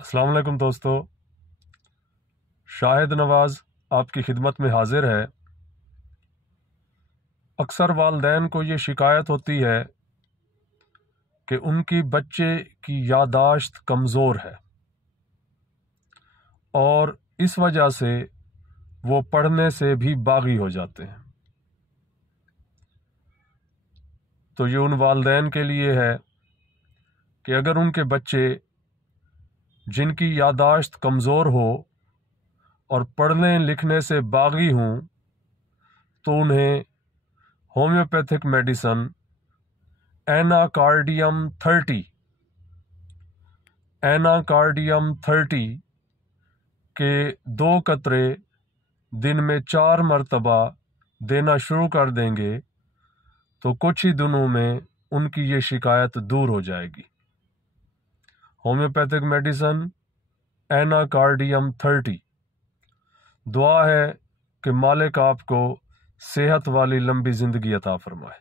السلام علیکم دوستو، شاہد نواز آپ کی خدمت میں حاضر ہے۔ اکثر والدین کو یہ شکایت ہوتی ہے کہ ان کی بچے کی یادداشت کمزور ہے اور اس وجہ سے وہ پڑھنے سے بھی باغی ہو جاتے ہیں۔ تو یہ ان والدین کے لیے ہے کہ اگر ان کے بچے جن کی یادداشت کمزور ہو اور پڑھنے لکھنے سے باغی ہوں تو انہیں ہومیوپیتھک میڈیسن ایناکارڈیم 30 کے 2 قطرے دن میں 4 مرتبہ دینا شروع کر دیں گے تو کچھ ہی دنوں میں ان کی یہ شکایت دور ہو جائے گی۔ Homeopathic medicine Anacardium 30۔ دعا ہے کہ مالک آپ کو صحت والی لمبی زندگی عطا فرمائے۔